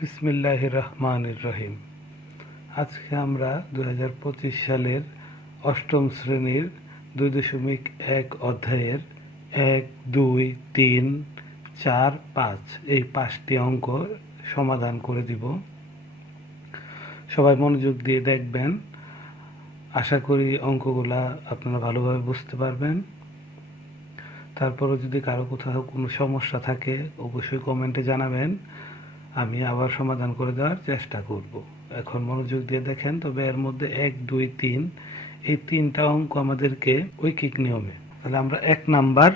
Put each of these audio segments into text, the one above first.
বিসমিল্লাহ রহমান রহিম। আজকে আমরা দু হাজার পঁচিশ সালের অষ্টম শ্রেণির দুই দশমিক এক অধ্যায়ের এক, দুই, তিন, চার, পাঁচ এই পাঁচটি অঙ্ক সমাধান করে দিব। সবাই মনোযোগ দিয়ে দেখবেন। আশা করি অঙ্কগুলা আপনারা ভালোভাবে বুঝতে পারবেন। তারপরও যদি কারও কোথাও কোনো সমস্যা থাকে, অবশ্যই কমেন্টে জানাবেন। আমি আবার সমাধান করে দেওয়ার চেষ্টা করব। এখন মনোযোগ দিয়ে দেখেন, তবে এর মধ্যে এক, দুই, তিন, এই তিনটা অঙ্ক আমাদেরকে ঐকিক নিয়মে। তাহলে আমরা এক নাম্বার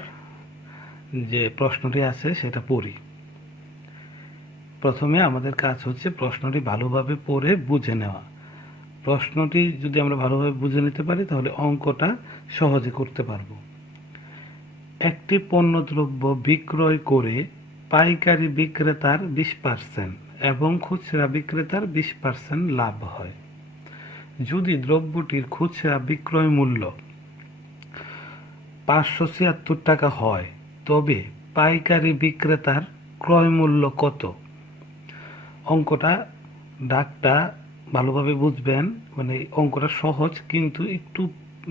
যে প্রশ্নটি আছে সেটা পড়ি। প্রথমে আমাদের কাজ হচ্ছে প্রশ্নটি ভালোভাবে পড়ে বুঝে নেওয়া। প্রশ্নটি যদি আমরা ভালোভাবে বুঝে নিতে পারি, তাহলে অঙ্কটা সহজে করতে পারব। একটি পণ্যদ্রব্য বিক্রয় করে পাইকারি বিক্রেতার বিশ পার্সেন্ট এবং খুচরা বিক্রেতার বিশ পার্সেন্ট লাভ হয়। যদি দ্রব্যটির খুচরা বিক্রয় মূল্য পাঁচশো ছিয়াত্তর টাকা হয়, তবে পাইকারি বিক্রেতার ক্রয় মূল্য কত? অঙ্কটা ডাকটা ভালোভাবে বুঝবেন মানে অঙ্কটা সহজ, কিন্তু একটু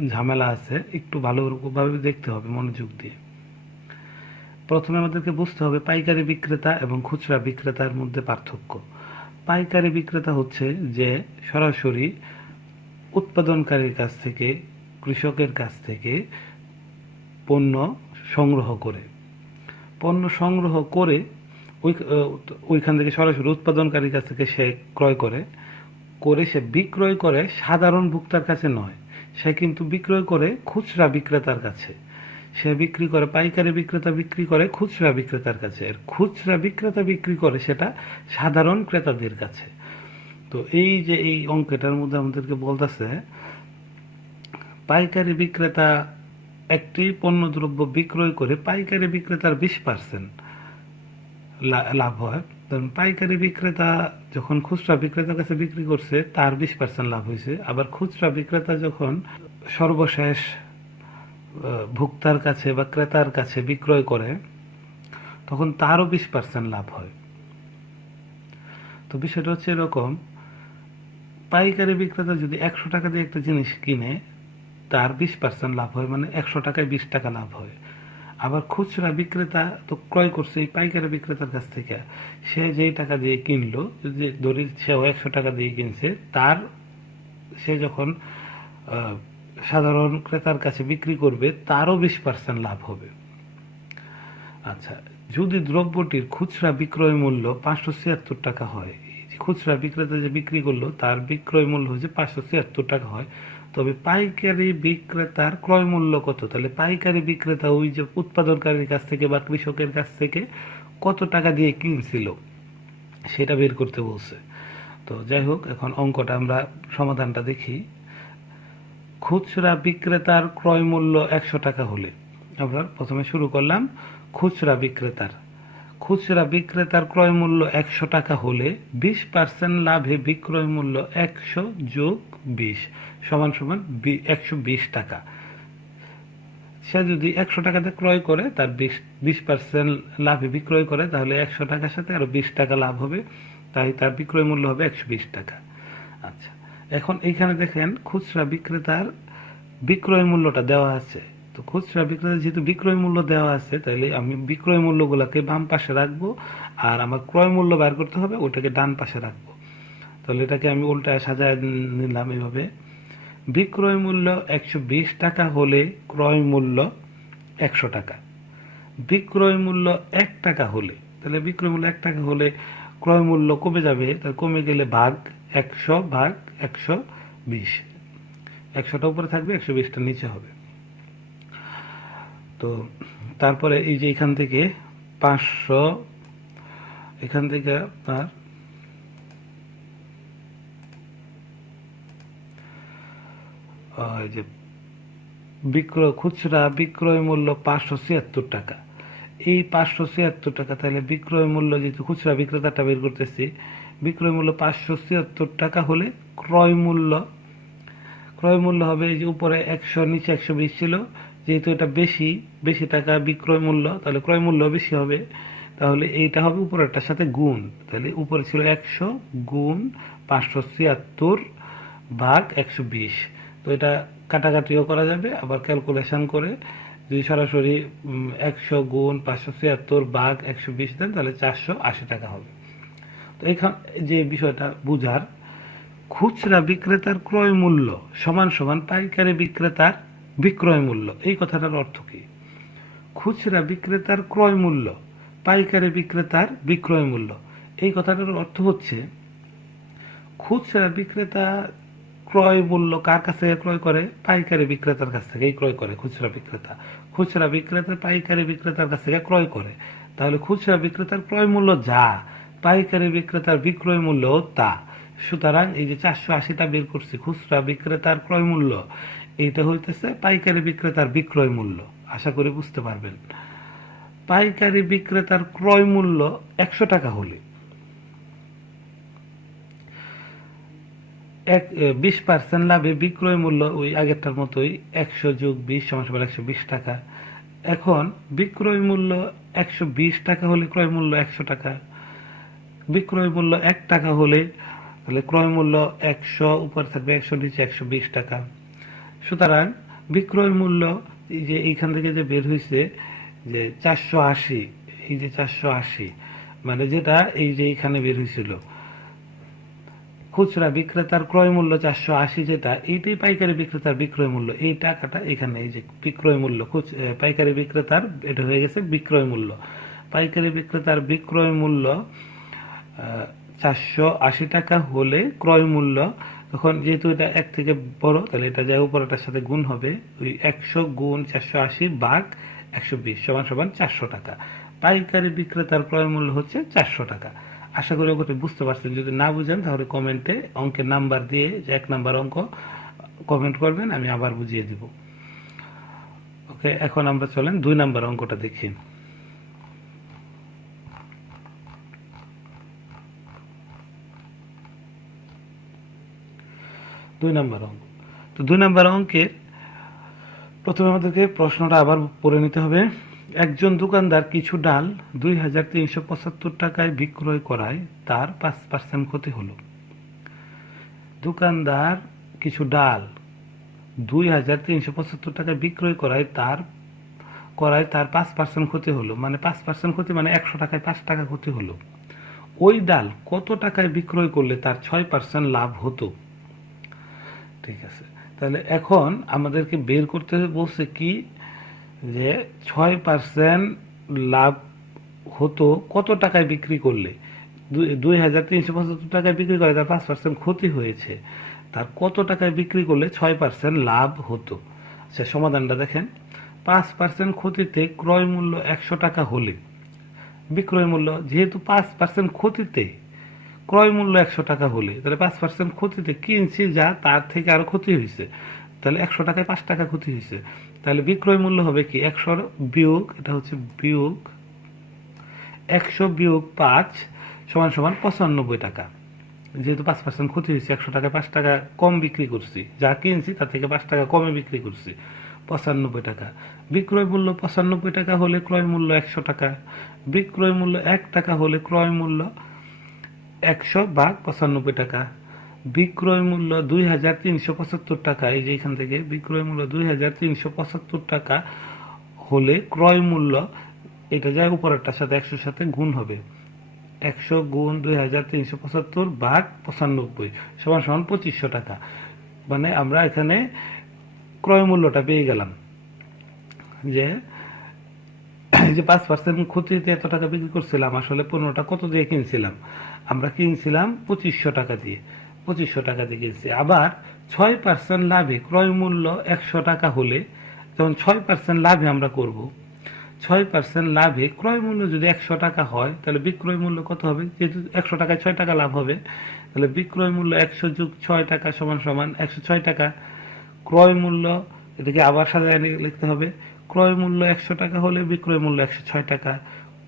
ঝামেলা আছে, একটু ভালোভাবে দেখতে হবে মনোযোগ দিয়ে। প্রথমে আমাদেরকে বুঝতে হবে পাইকারি বিক্রেতা এবং খুচরা বিক্রেতার মধ্যে পার্থক্য। পাইকারি বিক্রেতা হচ্ছে যে সরাসরি উৎপাদনকারীর কাছ থেকে, কৃষকের কাছ থেকে পণ্য সংগ্রহ করে। পণ্য সংগ্রহ করে ওই, ওইখান থেকে সরাসরি উৎপাদনকারীর কাছ থেকে সে ক্রয় করে। করে সে বিক্রয় করে সাধারণ ভোক্তার কাছে নয়, সে কিন্তু বিক্রয় করে খুচরা বিক্রেতার কাছে। সে বিক্রি করে, পাইকারি বিক্রেতা বিক্রি করে, খুচরা বিক্রেতার কাছে। আর খুচরা বিক্রেতা বিক্রি করে সেটা সাধারণ ক্রেতাদের কাছে। তো এই যে এই অঙ্কটার মধ্যে আমাদেরকে বলতেছে, পাইকারি বিক্রেতা একটি পণ্যদ্রব্য বিক্রয় করে পাইকারি বিক্রেতার বিশ পার্সেন্ট লাভ হয়। কারণ পাইকারি বিক্রেতা যখন খুচরা বিক্রেতার কাছে বিক্রি করছে, তার বিশ পার্সেন্ট লাভ হয়েছে। আবার খুচরা বিক্রেতা যখন সর্বশেষ ভোক্তার কাছে বা ক্রেতার কাছে বিক্রয় করে, তখন তারও বিশ পার্সেন্ট লাভ হয়। তো বিষয়টা হচ্ছে এরকম, পাইকারি বিক্রেতা যদি একশো টাকা দিয়ে একটা জিনিস কিনে, তার বিশ পার্সেন্ট লাভ হয় মানে একশো টাকায় বিশ টাকা লাভ হয়। আবার খুচরা বিক্রেতা তো ক্রয় করছে এই পাইকারি বিক্রেতার কাছ থেকে। সে যেই টাকা দিয়ে কিনলো যে ধরি সেও একশো টাকা দিয়ে কিনছে, তার সে যখন সাধারণ ক্রেতার কাছে বিক্রি করবে, তারও বিশ পার্সেন্ট লাভ হবে। আচ্ছা যদি দ্রব্যটির খুচরা বিক্রয় মূল্য পাঁচশো ছিয়াত্তর টাকা হয় খুচরা বিক্রেতা যে বিক্রি করল, তার বিক্রয় মূল্য হচ্ছে পাঁচশো ছিয়াত্তর টাকা হয়। তবে পাইকারি বিক্রেতার ক্রয় মূল্য কত? তাহলে পাইকারি বিক্রেতা ওই যে উৎপাদনকারীর কাছ থেকে বা কৃষকের কাছ থেকে কত টাকা দিয়ে কিনছিল, সেটা বের করতে বলছে। তো যাই হোক, এখন অঙ্কটা আমরা সমাধানটা দেখি। খুচরা বিক্রেতার ক্রয় মূল্য একশো টাকা হলে। আবার প্রথমে শুরু করলাম খুচরা বিক্রেতার। খুচরা বিক্রেতার ক্রয় মূল্য একশো টাকা হলে বিশ পার্সেন্ট লাভে বিক্রয় মূল্য একশো যোগ বিশ সমান সমান একশো বিশ টাকা। সে যদি একশো টাকাতে ক্রয় করে, তার বিশ বিশ পার্সেন্ট লাভে বিক্রয় করে, তাহলে একশো টাকার সাথে আরও বিশ টাকা লাভ হবে। তাই তার বিক্রয় মূল্য হবে একশো বিশ টাকা। আচ্ছা। এখন এইখানে দেখেন খুচরা বিক্রেতার বিক্রয় মূল্যটা দেওয়া আছে। তো খুচরা বিক্রেতা যেহেতু বিক্রয় মূল্য দেওয়া আছে তাহলে আমি বিক্রয় মূল্যগুলোকে বাম পাশে রাখব আর আমার ক্রয় মূল্য বার করতে হবে ওটাকে ডান পাশে রাখব। তাহলে এটাকে আমি উল্টায় সাজায় নিলাম এইভাবে। বিক্রয় মূল্য একশো বিশ টাকা হলে ক্রয় মূল্য একশো টাকা। বিক্রয় মূল্য এক টাকা হলে, তাহলে বিক্রয় মূল্য এক টাকা হলে ক্রয় মূল্য কমে যাবে তাহলে কমে গেলে ভাগ একশো ভাগ একশো বিশ। একশোটা উপরে থাকবে, একশো বিশটা নিচে হবে। তো তারপরে এই যে এখান থেকে পাঁচশো, এখান থেকে আপনার যে বিক্রয়, খুচরা বিক্রয় মূল্য পাঁচশো ছিয়াত্তর টাকা। এই পাঁচশো ছিয়াত্তর টাকা তাহলে বিক্রয় মূল্য যেহেতু খুচরা বিক্রেতাটা বের করতেছি, বিক্রয় মূল্য পাঁচশো ছিয়াত্তর টাকা হলে ক্রয় মূল্য ক্রয় মূল্য হবে এই যে উপরে একশো, নিচে একশো বিশ ছিল। যেহেতু এটা বেশি বেশি টাকা বিক্রয় মূল্য, তাহলে ক্রয় মূল্য বেশি হবে। তাহলে এইটা হবে উপরেরটার সাথে গুণ। তাহলে উপরে ছিল একশো গুণ পাঁচশো ছিয়াত্তর ভাগ একশো বিশ। তো এটা কাটাকাটিও করা যাবে। আবার ক্যালকুলেশন করে যদি সরাসরি একশো গুণ পাঁচশো ছিয়াত্তর ভাগ একশো বিশ দেন, তাহলে চারশো আশি টাকা হবে। তো এখান, যে বিষয়টা বুঝার খুচরা বিক্রেতার ক্রয় মূল্য সমান সমান পাইকারি বিক্রেতার বিক্রয় মূল্য। এই কথাটার অর্থ কি? খুচরা বিক্রেতার ক্রয় মূল্য, পাইকারি বিক্রেতার বিক্রয় মূল্য। এই কথাটার অর্থ হচ্ছে, খুচরা বিক্রেতা ক্রয় মূল্য কার কাছ থেকে ক্রয় করে? পাইকারি বিক্রেতার কাছ থেকেই ক্রয় করে খুচরা বিক্রেতা। খুচরা বিক্রেতা পাইকারি বিক্রেতার কাছ থেকে ক্রয় করে। তাহলে খুচরা বিক্রেতার ক্রয় মূল্য যা, পাইকারি বিক্রেতার বিক্রয় মূল্য তা। সুতরাং এই যে চারশো আশিটা বের করছি, খুচরা বিক্রেতার ক্রয় মূল্য, এইটা হইতেছে পাইকারি বিক্রেতার বিক্রয় মূল্য। আশা করি বুঝতে পারবেন। পাইকারি বিক্রেতার ক্রয় মূল্য একশো টাকা হলে। এক বিশ পার্সেন্ট লাভে বিক্রয় মূল্য ওই আগেরটার মতোই একশো যোগ বিশ সমান একশো বিশ টাকা। এখন বিক্রয় মূল্য একশো বিশ টাকা হলে ক্রয় মূল্য একশো টাকা। বিক্রয় মূল্য এক টাকা হলে তাহলে ক্রয় মূল্য একশো, উপর থাকবে একশো, নিচে একশো বিশ টাকা। সুতরাং বিক্রয় মূল্য এই যে এইখান থেকে যে বের হয়েছে যে চারশো আশি, এই যে চারশো আশি মানে যেটা এই যে এইখানে বের হয়েছিল খুচরা বিক্রেতার ক্রয় মূল্য চারশো আশি যেটা, এইটাই পাইকারি বিক্রেতার বিক্রয় মূল্য। এই টাকাটা এখানে এই যে বিক্রয় মূল্য পাইকারি বিক্রেতার, এটা হয়ে গেছে বিক্রয় মূল্য। পাইকারি বিক্রেতার বিক্রয় মূল্য চারশো আশি টাকা হলে ক্রয় মূল্য তখন যেহেতু এটা এক থেকে বড়, তাহলে এটা যাই উপরটার সাথে গুণ হবে ওই একশো গুণ চারশো আশি বাঘ একশো বিশ সমান সমান চারশো টাকা। পাইকারি বিক্রেতার ক্রয় মূল্য হচ্ছে চারশো টাকা। আশা করি ওকে বুঝতে পারছেন। যদি না বুঝেন, তাহলে কমেন্টে অঙ্কের নাম্বার দিয়ে যে এক নাম্বার অঙ্ক কমেন্ট করবেন, আমি আবার বুঝিয়ে দিব। ওকে, এখন আমরা চলেন দুই নাম্বার অঙ্কটা দেখি। দুই নম্বর অঙ্ক। তো দুই নম্বর অঙ্কের প্রথমে আমাদেরকে প্রশ্নটা আবার পড়ে নিতে হবে। একজন দোকানদার কিছু ডাল দুই হাজার তিনশো পঁচাত্তর টাকায় বিক্রয় করায় তার পাঁচ পার্সেন্ট ক্ষতি হলো। দোকানদার কিছু ডাল দুই হাজার তিনশো পঁচাত্তর টাকায় বিক্রয় করায় তার করায় তার পাঁচ পার্সেন্ট ক্ষতি হলো। মানে পাঁচ পার্সেন্ট ক্ষতি মানে একশো টাকায় পাঁচ টাকা ক্ষতি হলো। ওই ডাল কত টাকায় বিক্রয় করলে তার ছয় পার্সেন্ট লাভ হতো? ঠিক আছে। তাহলে এখন আমাদেরকে বের করতে বলছে কি যে ছয় পার্সেন্ট লাভ হতো কত টাকায় বিক্রি করলে? দুই- হাজার তিনশো পঁচাত্তর টাকায় বিক্রি করে তার পাঁচ পার্সেন্ট ক্ষতি হয়েছে। তার কত টাকায় বিক্রি করলে ছয় পার্সেন্ট লাভ হতো? আচ্ছা সমাধানটা দেখেন। পাঁচ পার্সেন্ট ক্ষতিতে ক্রয় মূল্য একশো টাকা হলে, বিক্রয় মূল্য যেহেতু পাঁচ পার্সেন্ট ক্ষতিতে ক্রয় মূল্য একশো টাকা হলে, তাহলে পাঁচ পার্সেন্ট ক্ষতিতে কিনছি যা, তার থেকে আরও ক্ষতি হয়েছে, তাহলে একশো টাকায় পাঁচ টাকা ক্ষতি হয়েছে। তাহলে বিক্রয় মূল্য হবে কি? একশোর বিয়োগ, এটা হচ্ছে বিয়োগ, একশো বিয়োগ পাঁচ সমান সমান পঁচানব্বই টাকা। যেহেতু পাঁচ পার্সেন্ট ক্ষতি হয়েছে, একশো টাকায় পাঁচ টাকা কম বিক্রি করছি, যা কিনছি তার থেকে পাঁচ টাকা কমে বিক্রি করছি, পঁচানব্বই টাকা। বিক্রয় মূল্য পঁচানব্বই টাকা হলে ক্রয় মূল্য একশো টাকা, বিক্রয় মূল্য এক টাকা হলে ক্রয় মূল্য একশো ভাগ পঁচানব্বই টাকা। বিক্রয় মূল্য দুই হাজার তিনশো পঁচাত্তর টাকা। এই যে এখান থেকে বিক্রয় মূল্য দুই হাজার তিনশো পঁচাত্তর টাকা হলে ক্রয় মূল্য এটা যায় উপরেরটার সাথে একশোর সাথে গুণ হবে। একশো গুণ দুই হাজার তিনশো পঁচাত্তর ভাগ পঁচানব্বই সমান সমান পঁচিশশো টাকা। মানে আমরা এখানে ক্রয় মূল্যটা পেয়ে গেলাম। যে যে পাঁচ পার্সেন্ট ক্ষতিতে এত টাকা বিক্রি করছিলাম, আসলে পণ্যটা কত দিয়ে কিনছিলাম? আমরা কিনছিলাম পঁচিশশো টাকা দিয়ে। পঁচিশশো টাকা দিয়ে কিনছি। আবার ছয় পার্সেন্ট লাভে, ক্রয় মূল্য একশো টাকা হলে যখন ছয় পার্সেন্ট লাভে আমরা করব। ছয় পার্সেন্ট লাভে ক্রয় মূল্য যদি একশো টাকা হয়, তাহলে বিক্রয় মূল্য কত হবে? যেহেতু একশো টাকায় ছয় টাকা লাভ হবে, তাহলে বিক্রয় মূল্য একশো যুগ ছয় টাকা সমান সমান একশো ছয় টাকা। ক্রয় মূল্য এটাকে আবার সাজায় লিখতে হবে। ক্রয় মূল্য একশো টাকা হলে বিক্রয় মূল্য একশো ছয় টাকা।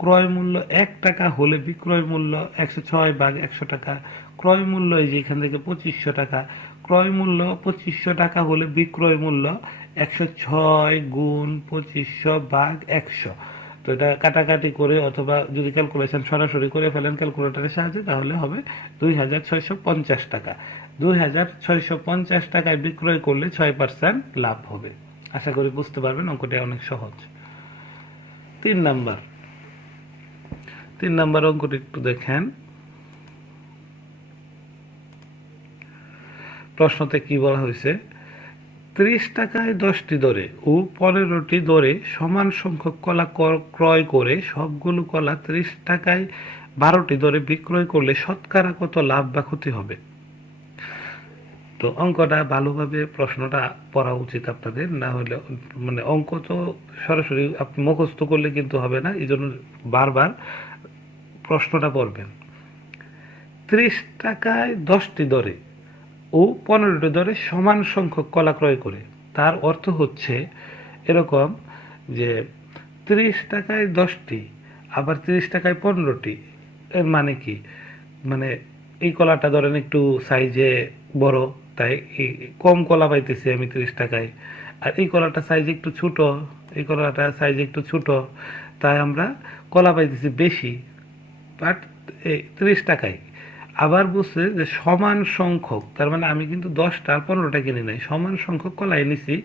ক্রয় মূল্য এক টাকা হলে বিক্রয় মূল্য একশো ছয় ভাগ একশো টাকা। ক্রয় মূল্য এই যে এখান থেকে পঁচিশশো টাকা। ক্রয় মূল্য পঁচিশশো টাকা হলে বিক্রয় মূল্য একশো ছয় গুণ পঁচিশশো ভাগ একশো। তো এটা কাটাকাটি করে অথবা যদি ক্যালকুলেশন সরাসরি করে ফেলেন ক্যালকুলেটরের সাহায্যে, তাহলে হবে দুই হাজার ছয়শো পঞ্চাশ টাকা। দুই হাজার ছয়শো পঞ্চাশ টাকায় বিক্রয় করলে ছয় পার্সেন্ট লাভ হবে। আশা করি বুঝতে পারবেন, অঙ্কটা অনেক সহজ। তিন নাম্বার। তিন নাম্বার অঙ্কটি একটু দেখেন। প্রশ্নতে কি বলা হয়েছে? ত্রিশ টাকায় দশটি দরে ও পনেরোটি দরে সমান সংখ্যক কলা কর- ক্রয় করে সবগুলো কলা ত্রিশ টাকায় বারোটি দরে বিক্রয় করলে শতকরা কত লাভ বা ক্ষতি হবে? তো অঙ্কটা ভালোভাবে প্রশ্নটা পড়া উচিত আপনাদের, না হলে মানে অঙ্ক তো সরাসরি আপনি মুখস্থ করলে কিন্তু হবে না এই জন্য বারবার প্রশ্নটা পড়বেন। ত্রিশ টাকায় দশটি দরে ও পনেরোটি দরে সমান সংখ্যক কলা ক্রয় করে। তার অর্থ হচ্ছে এরকম যে ত্রিশ টাকায় দশটি, আবার ত্রিশ টাকায় পনেরোটি, এর মানে কি? মানে এই কলাটা ধরেন একটু সাইজে বড়, তাই এই কম কলা পাইতেছি আমি ত্রিশ টাকায়। আর এই কলাটা সাইজ একটু ছোট, এই কলাটা সাইজ একটু ছোট, তাই আমরা কলা পাইতেছি বেশি। বাট ত্রিশ টাকায়। আবার বলছে যে সমান সংখ্যক, তার মানে আমি কিন্তু দশটা আর পনেরোটা কিনে নাই, সমান সংখ্যক কলাই নিছি,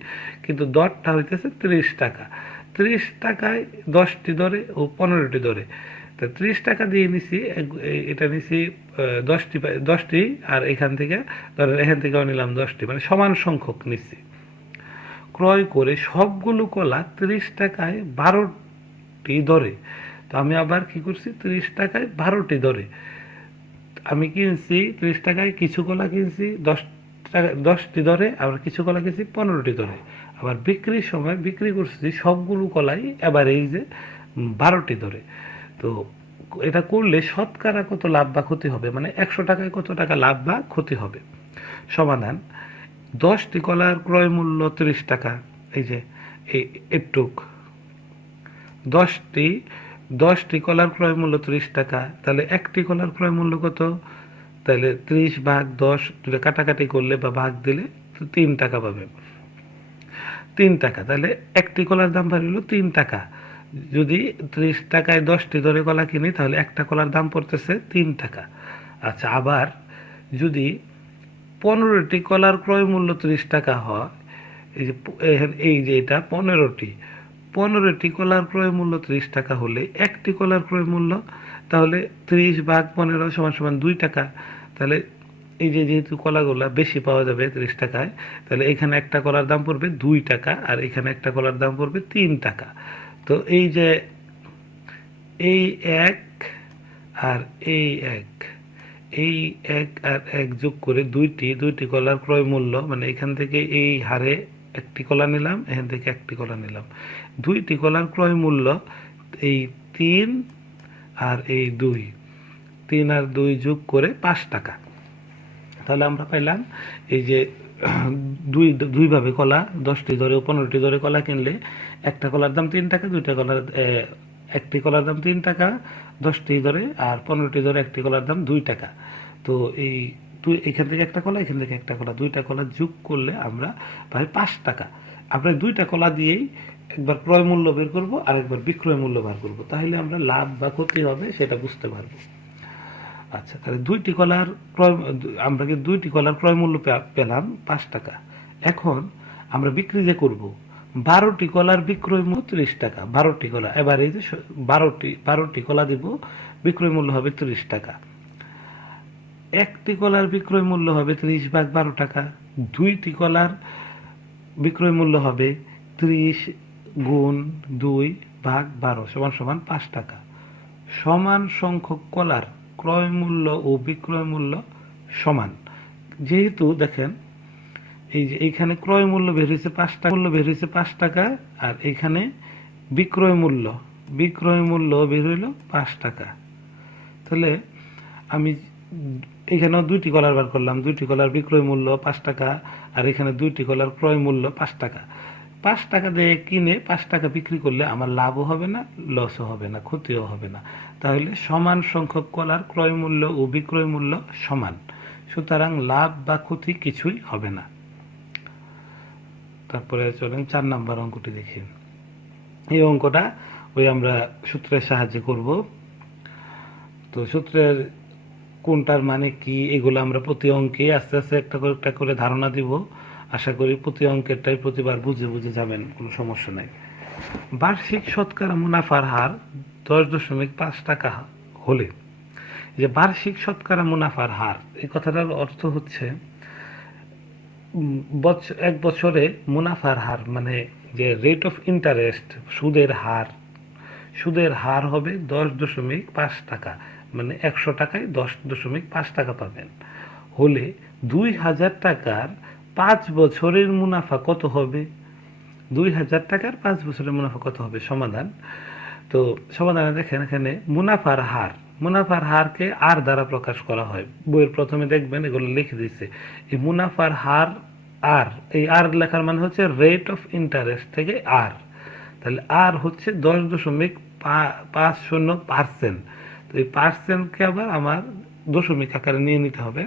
কিন্তু দরটা হইতেছে ত্রিশ টাকা। ত্রিশ টাকায় দশটি দরে ও পনেরোটি দরে তো ত্রিশ টাকা দিয়ে নিছি এটা নিছি দশটি দশটি, আর এখান থেকে, ধরেন এখান থেকেও নিলাম দশটি মানে সমান সংখ্যক নিচ্ছি ক্রয় করে সবগুলো কলা ত্রিশ টাকায় বারোটি ধরে। তো আমি আবার কি করছি? ত্রিশ টাকায় বারোটি ধরে আমি কিনছি ত্রিশ টাকায় কিছু কলা কিনছি, দশ টাকা, দশটি ধরে আবার কিছু কলা কিনছি, পনেরোটি ধরে আবার বিক্রির সময় বিক্রি করছি সবগুলো কলাই, এবার এই যে বারোটি ধরে তো এটা করলে শতকরা কত লাভ বা ক্ষতি হবে? মানে একশো টাকায় কত টাকা লাভ বা ক্ষতি হবে? সমাধান, দশটি কলার ক্রয় মূল্য ত্রিশ টাকা। এই যে এটুক। দশটি দশটি কলার ক্রয় মূল্য ত্রিশ টাকা, তাহলে একটি কলার ক্রয় মূল্য কত? তাহলে ত্রিশ ভাগ দশ কাটাকাটি করলে বা ভাগ দিলে তিন টাকা পাবে। তিন টাকা, তাহলে একটি কলার দাম বাড়িল তিন টাকা। যদি ত্রিশ টাকায় দশটি ধরে কলা কিনি, তাহলে একটা কলার দাম পড়তেছে তিন টাকা। আচ্ছা আবার যদি পনেরোটি কলার ক্রয় মূল্য ত্রিশ টাকা হয়, এই যে এই যে এটা পনেরোটি পনেরোটি কলার ক্রয় মূল্য ত্রিশ টাকা হলে একটি কলার ক্রয় মূল্য, তাহলে ত্রিশ ভাগ পনেরো সমান সমান দুই টাকা। তাহলে এই যে যেহেতু কলাগুলা বেশি পাওয়া যাবে ত্রিশ টাকায়, তাহলে এখানে একটা কলার দাম পড়বে দুই টাকা আর এখানে একটা কলার দাম পড়বে তিন টাকা। তো এই যে এই এক আর এই এক এই এক আর এক যোগ করে দুইটি দুইটি কলার ক্রয় মূল্য মানে এখান থেকে এই হারে একটি কলা নিলাম, এখান থেকে একটি কলা নিলাম। দুইটি কলার ক্রয় মূল্য, এই তিন আর এই দুই। তিন আর দুই যোগ করে পাঁচ টাকা। তাহলে আমরা পাইলাম, এই যে, দুই দুইভাবে কলা, দশটি ধরে পনেরোটি ধরে কলা কিনলে একটা কলার দাম তিন টাকা, দুইটা কলার একটি কলার দাম তিন টাকা, দশটি ধরে আর পনেরোটি ধরে একটি কলার দাম দুই টাকা। তো এই দুই, এখান থেকে একটা কলা, এখান থেকে একটা কলা, দুইটা কলা যোগ করলে আমরা পাই পাঁচ টাকা। আমরা দুইটা কলা দিয়েই একবার ক্রয় মূল্য বের করব আর একবার বিক্রয় মূল্য বার করব। তাহলে আমরা লাভ বা ক্ষতি হবে সেটা বুঝতে পারব। আচ্ছা তাহলে দুইটি কলার ক্রয়, আমরা কি দুইটি কলার ক্রয় মূল্য পেলাম পাঁচ টাকা। এখন আমরা বিক্রি যে করব, বারোটি কলার বিক্রয় মূল্য ত্রিশ টাকা। বারোটি কলা, এবার এই যে বারোটি বারোটি কলা দিব, বিক্রয় মূল্য হবে ত্রিশ টাকা। একটি কলার বিক্রয় মূল্য হবে ত্রিশ ভাগ বারো টাকা। দুইটি কলার বিক্রয় মূল্য হবে ত্রিশ গুণ দুই ভাগ বারো সমান সমান পাঁচ টাকা। সমান সংখ্যক কলার ক্রয় মূল্য ও বিক্রয় মূল্য সমান। যেহেতু দেখেন, এই যে এইখানে ক্রয় মূল্য বের হয়েছে পাঁচ টাকা, মূল্য বের হয়েছে পাঁচ টাকা, আর এইখানে বিক্রয় মূল্য বিক্রয় মূল্য বের হইল পাঁচ টাকা। তাহলে আমি এখানেও দুইটি কলার বার করলাম, দুইটি কলার বিক্রয় মূল্য পাঁচ টাকা, আর এখানে দুইটি কলার ক্রয় মূল্য পাঁচ টাকা। পাঁচ টাকা দিয়ে কিনে পাঁচ টাকা বিক্রি করলে আমার লাভও হবে না লসও হবে না, ক্ষতিও হবে না। তাহলে সমান সংখ্যক কলার ক্রয় মূল্য ও বিক্রয় মূল্য সমান। সুতরাং লাভ বা ক্ষতি কিছুই হবে না। তারপরে চলেন চার নাম্বার অঙ্কটি দেখি। এই অঙ্কটা ওই আমরা সূত্রের সাহায্যে করব। তো সূত্রের কোনটার মানে কি, এগুলো আমরা প্রতি অঙ্কে আস্তে আস্তে একটা করে একটা করে ধারণা দিব। আশা করি প্রতি অঙ্কেরটাই প্রতিবার বুঝে বুঝে যাবেন, কোনো সমস্যা নাই। বার্ষিক শতকরা মুনাফার হার দশ দশমিক পাঁচ টাকা হলে যে বার্ষিক শতকরা মুনাফার হার, এই কথাটার অর্থ হচ্ছে এক বছরে মুনাফার হার মানে যে রেট অফ ইন্টারেস্ট সুদের হার সুদের হার হবে দশ দশমিক পাঁচ টাকা মানে একশো টাকায় দশ দশমিক পাঁচ টাকা পাবেন। হলে দুই হাজার টাকার পাঁচ বছরের মুনাফা কত হবে? দুই হাজার টাকার পাঁচ বছরের মুনাফা কত হবে? সমাধান। তো সমাধানে দেখেন এখানে মুনাফার হার। মুনাফার হারকে আর দ্বারা প্রকাশ করা হয়। বইয়ের প্রথমে দেখবেন এগুলো লিখে দিচ্ছে এই মুনাফার হার আর, এই আর লেখার মানে হচ্ছে রেট অফ ইন্টারেস্ট থেকে আর। তাহলে আর হচ্ছে দশ দশমিক পাঁচ শূন্য পার্সেন্ট তো এই পার্সেন্টকে আবার আমার দশমিক আকারে নিয়ে নিতে হবে।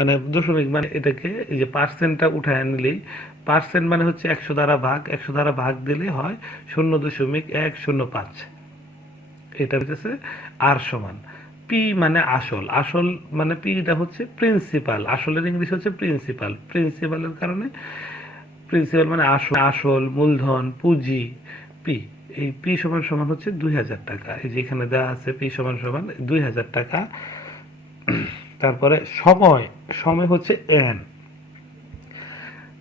মানে দশমিক মানে এটাকে এই যে পার্সেন্টটা উঠায় নিলেই পার্সেন্ট মানে হচ্ছে একশো দ্বারা ভাগ, একশো দ্বারা ভাগ দিলে হয় শূন্য দশমিক এক শূন্য পাঁচ। এটা হচ্ছে আর সমান। পি মানে আসল। আসল মানে পিটা হচ্ছে প্রিন্সিপাল আসলের ইংলিশ হচ্ছে প্রিন্সিপাল প্রিন্সিপালের কারণে প্রিন্সিপাল মানে আসল আসল, মূলধন, পুঁজি পি এই পি সমান সমান হচ্ছে দুই হাজার টাকা। এই যে এখানে দেওয়া আছে পি সমান সমান দুই হাজার টাকা। তারপরে সময় সময় হচ্ছে এন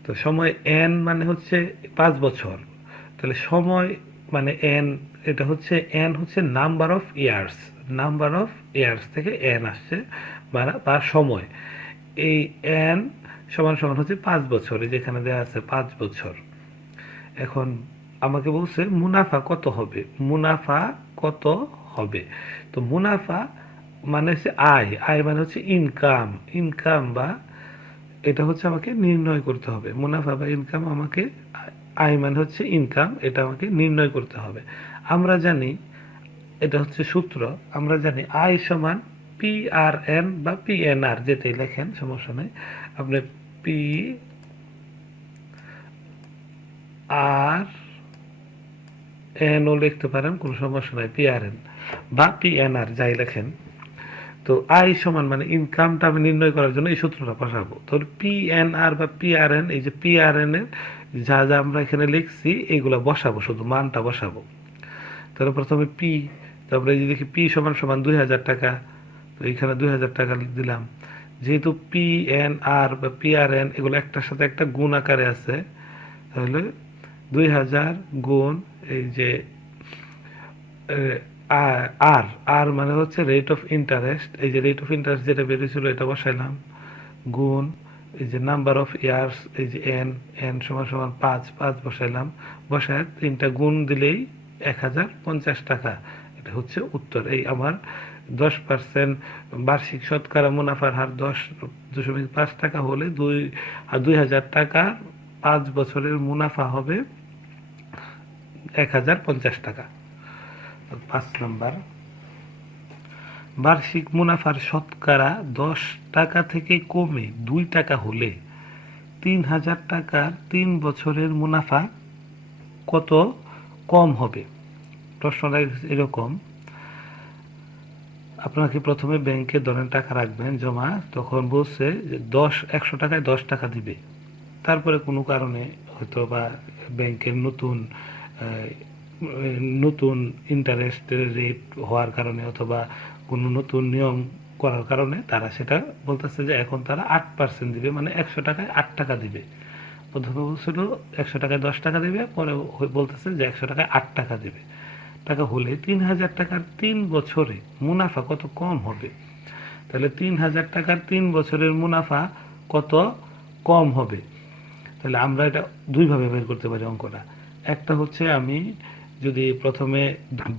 তো সময় এন মানে হচ্ছে পাঁচ বছর। তাহলে সময় মানে এন এটা হচ্ছে এন হচ্ছে number of years number of years থেকে এন আসছে বা বা সময়। এই এন সমান সমান হচ্ছে পাঁচ বছর যেখানে দেওয়া আছে পাঁচ বছর। এখন আমাকে বলছে মুনাফা কত হবে? মুনাফা কত হবে? তো মুনাফা মানে হচ্ছে আয় আয় মানে হচ্ছে ইনকাম ইনকাম বা এটা হচ্ছে আমাকে নির্ণয় করতে হবে। মুনাফা বা ইনকাম আমাকে আয় মানে হচ্ছে ইনকাম এটা আমাকে নির্ণয় করতে হবে। আমরা জানি এটা হচ্ছে সূত্র, আমরা জানি আয় সমান পি আর এন বা পি এন আর যেটাই লেখেন, সমস্যা নেই। আপনি পি আর এনও লিখতে পারেন, কোনো সমস্যা নাই পি আর এন বা পি এন আর যাই লেখেন। তো আয় সমান মানে ইনকামটা আমি নির্ণয় করার জন্য এই সূত্রটা বসাবো তো পি এন আর বা পি আর এন এই যে পি আর এন এর যা যা আমরা এখানে লিখছি, এইগুলা বসাবো, শুধু মানটা বসাবো। তাহলে প্রথমে পি তারপরে এই যে দেখি পি সমান সমান দুই হাজার টাকা, তো এখানে দুই হাজার টাকা দিলাম। যেহেতু পি এন আর বা পি আর এন এগুলো একটার সাথে একটা গুণ আকারে আছে, তাহলে দুই হাজার গুণ এই যে আর আর মানে হচ্ছে রেট অফ ইন্টারেস্ট এই যে রেট অফ ইন্টারেস্ট যেটা বেরিয়েছিল এটা বসাইলাম। গুণ, এই যে নাম্বার অফ ইয়ার্স এই যে এন এন সমান সমান পাঁচ পাঁচ বসাইলাম। বসায় তিনটা গুণ দিলেই এক হাজার পঞ্চাশ টাকা। এটা হচ্ছে উত্তর। এই আমার দশ পার্সেন্ট বার্ষিক শতকরা মুনাফার হার দশ দশমিক পাঁচ টাকা হলে দুই দুই হাজার টাকা পাঁচ বছরের মুনাফা হবে এক হাজার পঞ্চাশ টাকা। পাঁচ নম্বর। বার্ষিক মুনাফার শতকরা দশ টাকা থেকে কমে দুই টাকা হলে তিন হাজার টাকার তিন বছরের মুনাফা কত কম হবে? প্রশ্নটা এরকম। আপনাকে প্রথমে ব্যাংকে ধরেন টাকা রাখবেন জমা, তখন বলছে যে দশ, একশো টাকায় দশ টাকা দিবে। তারপরে কোনো কারণে হয়তো বা ব্যাংকের নতুন নতুন ইন্টারেস্টের রেট হওয়ার কারণে অথবা কোনো নতুন নিয়ম করার কারণে তারা সেটা বলতেছে যে এখন তারা আট পার্সেন্ট দিবে মানে একশো টাকায় আট টাকা দিবে। প্রথমে বলছিল একশো টাকায় দশ টাকা দিবে, পরে বলতেছে যে একশো টাকায় আট টাকা দিবে। টাকা হলে তিন হাজার টাকার তিন বছরে মুনাফা কত কম হবে? তাহলে তিন হাজার টাকার তিন বছরের মুনাফা কত কম হবে? তাহলে আমরা এটা দুইভাবে বের করতে পারি অঙ্কটা। একটা হচ্ছে আমি যদি প্রথমে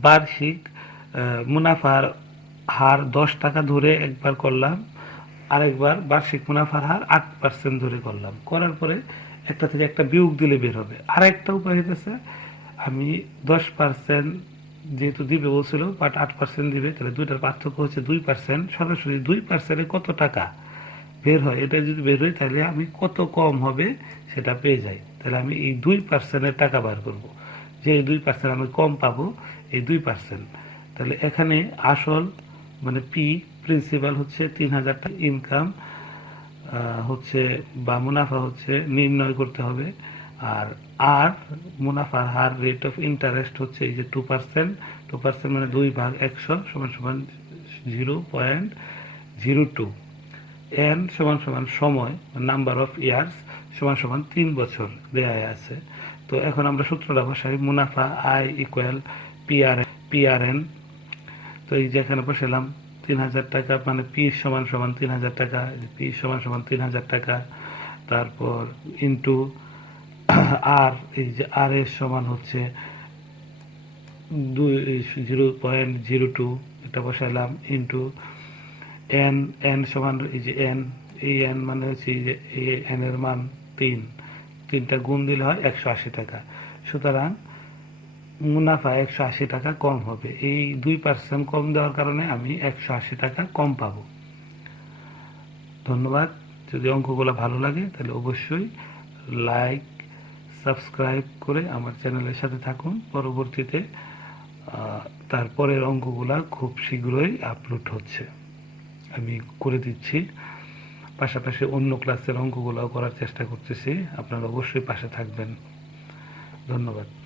বার্ষিক মুনাফার হার দশ টাকা ধরে একবার করলাম, আরেকবার বার্ষিক মুনাফার হার আট পার্সেন্ট ধরে করলাম। করার পরে একটা থেকে একটা বিয়োগ দিলে বের হবে। আর একটা উপায় হইতেছে, আমি দশ পার্সেন্ট যেহেতু দিবে বলছিল বাট আট পার্সেন্ট দিবে, তাহলে দুইটার পার্থক্য হচ্ছে দুই পার্সেন্ট সরাসরি দুই পার্সেন্টে কত টাকা বের হয়? এটা যদি বের হয়, তাহলে আমি কত কম হবে সেটা পেয়ে যাই। তাহলে আমি এই দুই পার্সেন্টের টাকা বার করব। যে এই দুই পার্সেন্ট আমি কম পাবো, এই দুই পার্সেন্ট তাহলে এখানে আসল মানে পি প্রিন্সিপাল হচ্ছে তিন হাজার টাকা ইনকাম হচ্ছে বা মুনাফা হচ্ছে নির্ণয় করতে হবে। আর আর মুনাফার হার রেট অফ ইন্টারেস্ট হচ্ছে এই যে টু পার্সেন্ট টু পার্সেন্ট মানে দুই ভাগ একশো সমান সমান zero point zero two N সমান সমান সময় নাম্বার অফ ইয়ার্স সমান সমান তিন বছর দেয়া আছে। তো এখন আমরা সূত্রটা বসাই, মুনাফা আই ইকুয়াল পিআর পিআরএন তো এই যেখানে বসালাম, তিন হাজার টাকা মানে পি সমান সমান তিন হাজার টাকা পি সমান সমান তিন হাজার টাকা। তারপর ইন্টু আর এই যে আর এর সমান হচ্ছে দুই, জিরো পয়েন্ট জিরো টু, এটা বসাইলাম ইন্টু এন এন সমান এই যে এন এই এন মানে হচ্ছে এই যে এই এন এর মান তিন। তিনটা গুণ দিলে হয় একশো আশি টাকা। সুতরাং মুনাফা একশো আশি টাকা কম হবে। এই দুই পার্সেন্ট কম দেওয়ার কারণে আমি একশো আশি টাকা কম পাবো। ধন্যবাদ। যদি অঙ্কগুলো ভালো লাগে, তাহলে অবশ্যই লাইক সাবস্ক্রাইব করে আমার চ্যানেলের সাথে থাকুন। পরবর্তীতে তারপরের অঙ্কগুলা খুব শীঘ্রই আপলোড হচ্ছে। আমি করে দিচ্ছি। পাশাপাশি অন্য ক্লাসের অঙ্কগুলোও করার চেষ্টা করতেছি। আপনারা অবশ্যই পাশে থাকবেন। ধন্যবাদ।